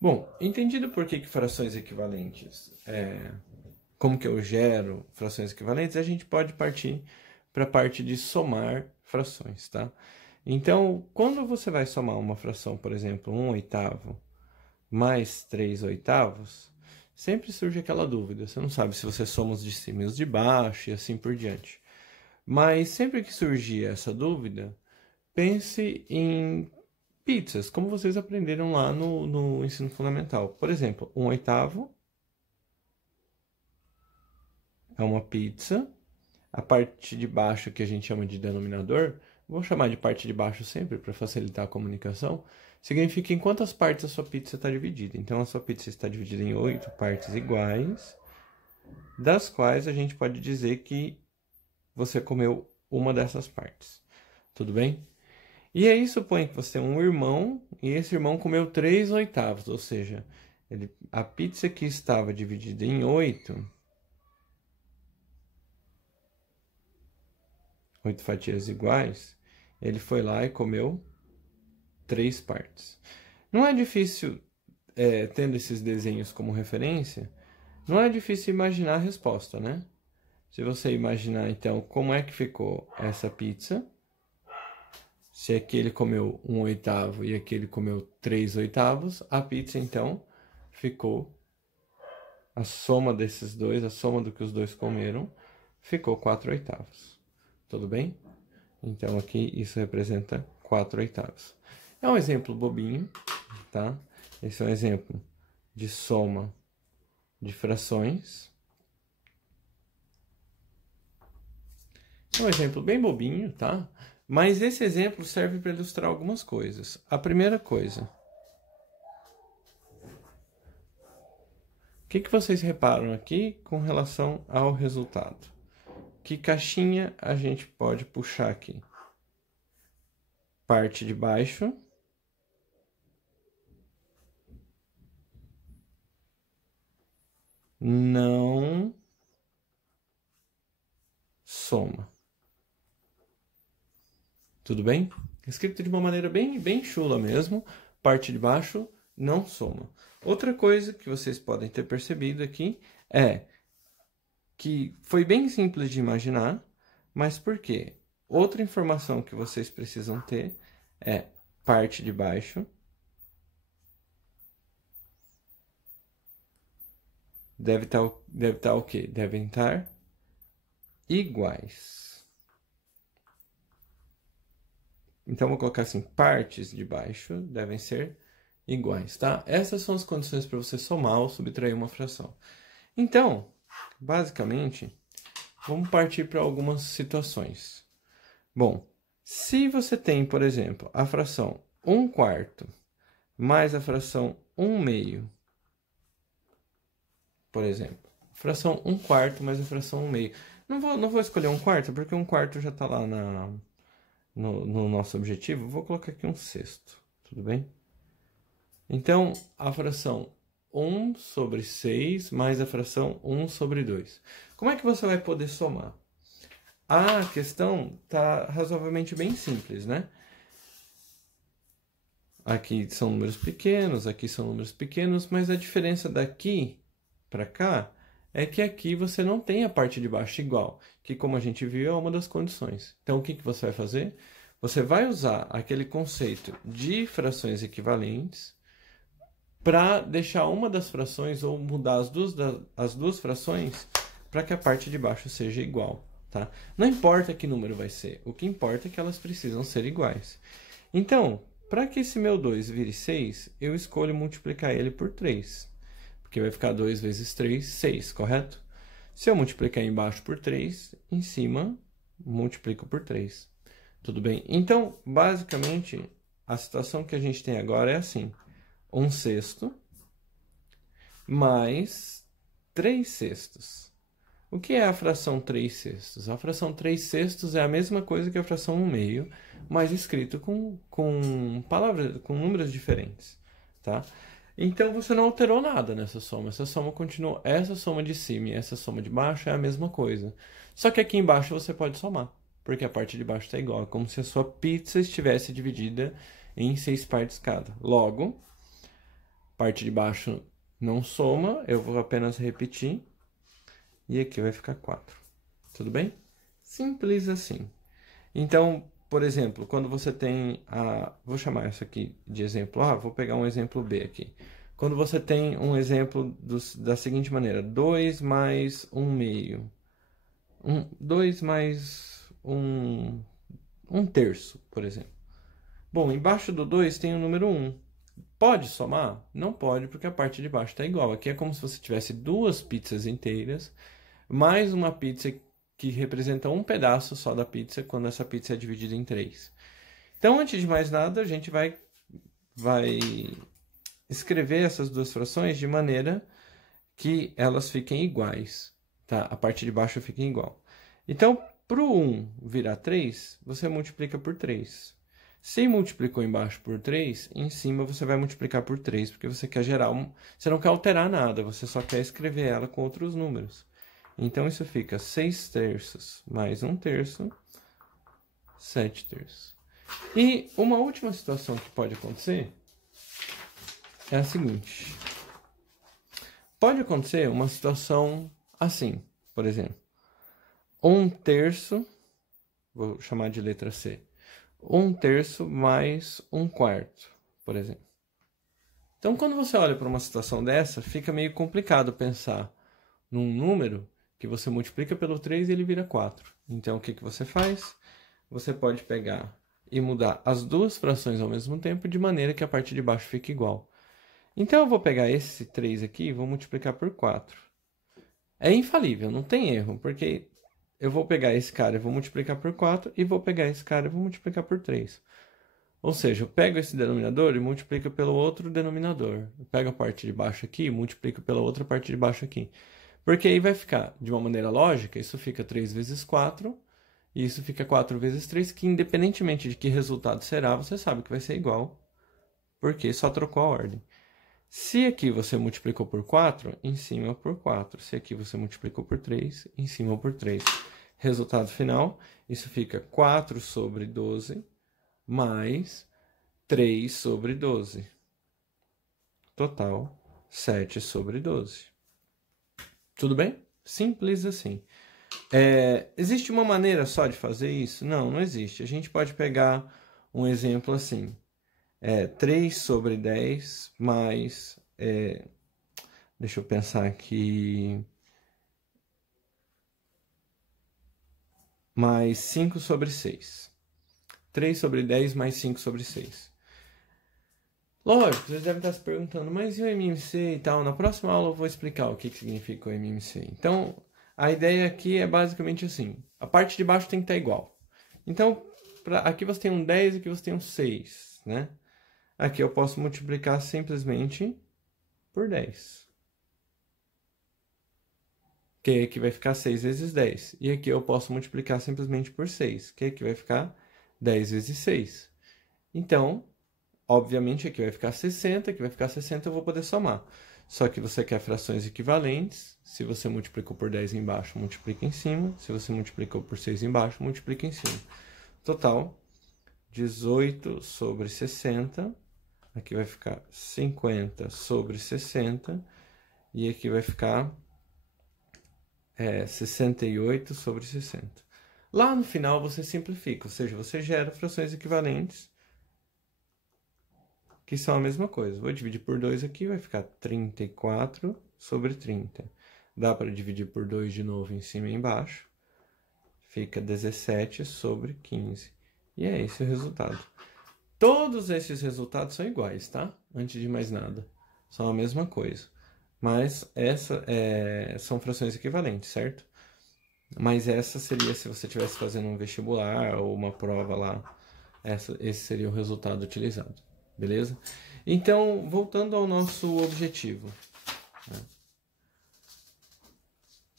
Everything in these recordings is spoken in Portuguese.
Bom, entendido por que frações equivalentes, como que eu gero frações equivalentes, a gente pode partir para a parte de somar frações, tá? Então, quando você vai somar uma fração, por exemplo, 1/8 mais 3/8, sempre surge aquela dúvida. Você não sabe se você soma os de cima e os de baixo e assim por diante. Mas sempre que surgir essa dúvida, pense em pizzas, como vocês aprenderam lá no ensino fundamental. Por exemplo, 1/8 é uma pizza. A parte de baixo, que a gente chama de denominador, vou chamar de parte de baixo sempre para facilitar a comunicação, significa em quantas partes a sua pizza está dividida. Então, a sua pizza está dividida em 8 partes iguais, das quais a gente pode dizer que você comeu uma dessas partes. Tudo bem? E aí supõe que você tem um irmão e esse irmão comeu 3/8, ou seja, a pizza que estava dividida em 8 fatias iguais, ele foi lá e comeu 3 partes. Não é difícil, tendo esses desenhos como referência, não é difícil imaginar a resposta, né? Se você imaginar, então, como é que ficou essa pizza, se aquele comeu 1/8 e aquele comeu 3/8, a pizza, então, ficou, a soma desses dois, a soma do que os dois comeram, ficou 4/8. Tudo bem? Então, aqui isso representa 4/8. É um exemplo bobinho, tá? Esse é um exemplo de soma de frações. É um exemplo bem bobinho, tá? Mas esse exemplo serve para ilustrar algumas coisas. A primeira coisa, o que vocês reparam aqui com relação ao resultado? Que caixinha a gente pode puxar aqui? Parte de baixo não soma. Tudo bem? Escrito de uma maneira bem chula mesmo. Parte de baixo não soma. Outra coisa que vocês podem ter percebido aqui é que foi bem simples de imaginar, mas por quê? Outra informação que vocês precisam ter é parte de baixo deve estar o quê? Devem estar iguais. Então, vou colocar assim, partes de baixo devem ser iguais, tá? Essas são as condições para você somar ou subtrair uma fração. Então, basicamente, vamos partir para algumas situações. Bom, se você tem, por exemplo, a fração 1/4 mais a fração 1/2, por exemplo, fração 1/4 mais a fração 1/2. Não vou escolher 1/4, porque 1/4 já está lá no nosso objetivo. Vou colocar aqui 1/6, tudo bem? Então, a fração 1/6 mais a fração 1/2. Como é que você vai poder somar? A questão está razoavelmente bem simples, né? Aqui são números pequenos, aqui são números pequenos, mas a diferença daqui para cá é que aqui você não tem a parte de baixo igual, que como a gente viu é uma das condições. Então, o que você vai fazer? Você vai usar aquele conceito de frações equivalentes para deixar uma das frações ou mudar as duas frações para que a parte de baixo seja igual, tá? Não importa que número vai ser, o que importa é que elas precisam ser iguais. Então, para que esse meu 2 vire 6, eu escolho multiplicar ele por 3. Porque vai ficar 2 vezes 3, 6, correto? Se eu multiplicar embaixo por 3, em cima, multiplico por 3. Tudo bem? Então, basicamente, a situação que a gente tem agora é assim. 1/6 mais 3/6. O que é a fração 3/6? A fração 3/6 é a mesma coisa que a fração 1/2, mas escrito com palavras, com números diferentes, tá? Então, você não alterou nada nessa soma. Essa soma continua. Essa soma de cima e essa soma de baixo é a mesma coisa. Só que aqui embaixo você pode somar, porque a parte de baixo está igual. É como se a sua pizza estivesse dividida em 6 partes cada. Logo, Parte de baixo não soma, eu vou apenas repetir. E aqui vai ficar 4. Tudo bem? Simples assim. Então, por exemplo, quando você tem a... Vou chamar isso aqui de exemplo A, vou pegar um exemplo B aqui. Quando você tem um exemplo da seguinte maneira, 2 mais 1 meio. 2 mais 1 terço, por exemplo. Bom, embaixo do 2 tem o número 1. Pode somar? Não pode, porque a parte de baixo está igual. Aqui é como se você tivesse duas pizzas inteiras, mais uma pizza que representa um pedaço só da pizza, quando essa pizza é dividida em 3. Então, antes de mais nada, a gente vai escrever essas duas frações de maneira que elas fiquem iguais, tá? A parte de baixo fica igual. Então, para o 1 virar 3, você multiplica por 3. Se multiplicou embaixo por 3, em cima você vai multiplicar por 3, porque você quer gerar você não quer alterar nada, você só quer escrever ela com outros números. Então, isso fica 6 terços mais 1 terço, 7 terços. E uma última situação que pode acontecer é a seguinte. Pode acontecer uma situação assim, por exemplo. 1 terço, vou chamar de letra C. 1 terço mais 1 quarto, por exemplo. Então, quando você olha para uma situação dessa, fica meio complicado pensar num número que você multiplica pelo 3 e ele vira 4. Então, o que você faz? Você pode pegar e mudar as duas frações ao mesmo tempo, de maneira que a parte de baixo fique igual. Então, eu vou pegar esse 3 aqui e vou multiplicar por 4. É infalível, não tem erro, porque eu vou pegar esse cara e vou multiplicar por 4, e vou pegar esse cara e vou multiplicar por 3. Ou seja, eu pego esse denominador e multiplico pelo outro denominador. Eu pego a parte de baixo aqui e multiplico pela outra parte de baixo aqui. Porque aí vai ficar, de uma maneira lógica, isso fica 3 vezes 4, e isso fica 4 vezes 3, que independentemente de que resultado será, você sabe que vai ser igual, porque só trocou a ordem. Se aqui você multiplicou por 4, em cima por 4. Se aqui você multiplicou por 3, em cima por 3. Resultado final, isso fica 4 sobre 12 mais 3 sobre 12. Total, 7 sobre 12. Tudo bem? Simples assim. Existe uma maneira só de fazer isso? Não, não existe. A gente pode pegar um exemplo assim. 3 sobre 10 mais... deixa eu pensar aqui... mais 5 sobre 6. 3 sobre 10 mais 5 sobre 6. Lógico, vocês devem estar se perguntando, mas e o MMC e tal? Na próxima aula eu vou explicar o que significa o MMC. Então, a ideia aqui é basicamente assim. A parte de baixo tem que estar igual. Então, aqui você tem um 10 e aqui você tem um 6, né? Aqui eu posso multiplicar simplesmente por 10. Que aqui vai ficar 6 vezes 10. E aqui eu posso multiplicar simplesmente por 6. Que aqui vai ficar 10 vezes 6. Então, obviamente aqui vai ficar 60. Aqui vai ficar 60, eu vou poder somar. Só que você quer frações equivalentes. Se você multiplicou por 10 embaixo, multiplica em cima. Se você multiplicou por 6 embaixo, multiplica em cima. Total, 18 sobre 60. Aqui vai ficar 50 sobre 60. E aqui vai ficar 68 sobre 60. Lá no final você simplifica, ou seja, você gera frações equivalentes, que são a mesma coisa. Vou dividir por 2 aqui, vai ficar 34 sobre 30. Dá para dividir por 2 de novo em cima e embaixo. Fica 17 sobre 15. E é esse o resultado. Todos esses resultados são iguais, tá? Antes de mais nada. São a mesma coisa. Mas são frações equivalentes, certo? Mas essa seria se você estivesse fazendo um vestibular ou uma prova lá. Esse seria o resultado utilizado. Beleza? Então, voltando ao nosso objetivo. Né?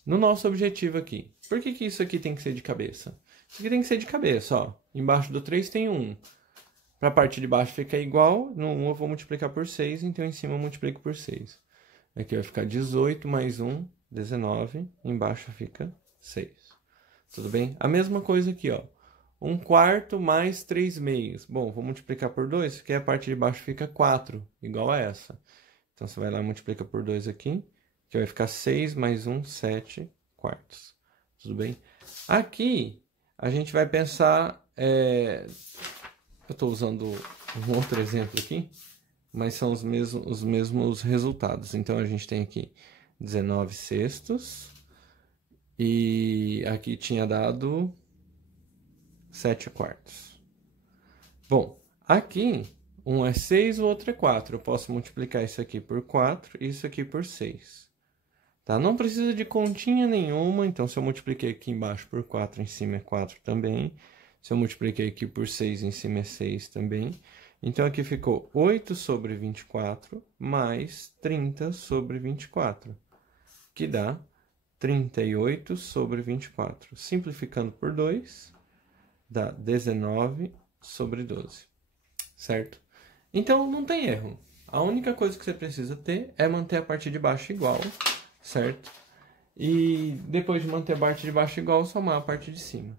No nosso objetivo aqui. Por que isso aqui tem que ser de cabeça? Isso aqui tem que ser de cabeça, ó. Embaixo do 3 tem 1. Para a parte de baixo fica igual. No 1 eu vou multiplicar por 6, então em cima eu multiplico por 6. Aqui vai ficar 18 mais 1, 19. Embaixo fica 6. Tudo bem? A mesma coisa aqui, ó. 1 quarto mais 3 meios. Bom, vou multiplicar por 2, porque a parte de baixo fica 4, igual a essa. Então, você vai lá e multiplica por 2 aqui, que vai ficar 6 mais 1, 7 quartos. Tudo bem? Aqui, a gente vai pensar... Eu estou usando um outro exemplo aqui, mas são os mesmos resultados. Então, a gente tem aqui 19 sextos, e aqui tinha dado 7 quartos. Bom, aqui, um é 6, o outro é 4. Eu posso multiplicar isso aqui por 4 e isso aqui por 6. Tá? Não precisa de continha nenhuma, então se eu multipliquei aqui embaixo por 4, em cima é 4 também. Se eu multipliquei aqui por 6, em cima é 6 também. Então, aqui ficou 8 sobre 24 mais 30 sobre 24, que dá 38 sobre 24. Simplificando por 2, dá 19 sobre 12, certo? Então, não tem erro. A única coisa que você precisa ter é manter a parte de baixo igual, certo? E depois de manter a parte de baixo igual, somar a parte de cima.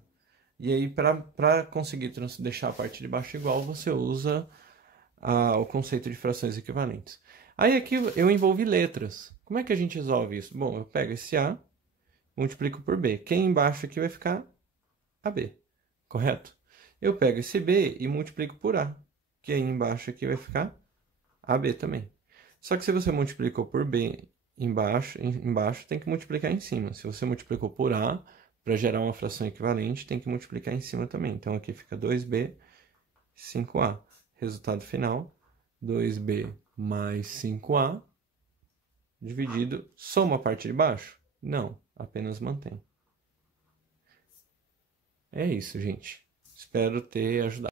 E aí, para conseguir deixar a parte de baixo igual, você usa o conceito de frações equivalentes. Aí aqui eu envolvi letras. Como é que a gente resolve isso? Bom, eu pego esse A, multiplico por B. Quem embaixo aqui vai ficar AB, correto? Eu pego esse B e multiplico por A, que aí embaixo aqui vai ficar AB também. Só que se você multiplicou por B embaixo tem que multiplicar em cima. Se você multiplicou por A, para gerar uma fração equivalente, tem que multiplicar em cima também. Então, aqui fica 2B, 5A. Resultado final, 2B mais 5A, dividido, soma a parte de baixo? Não, apenas mantém. É isso, gente. Espero ter ajudado.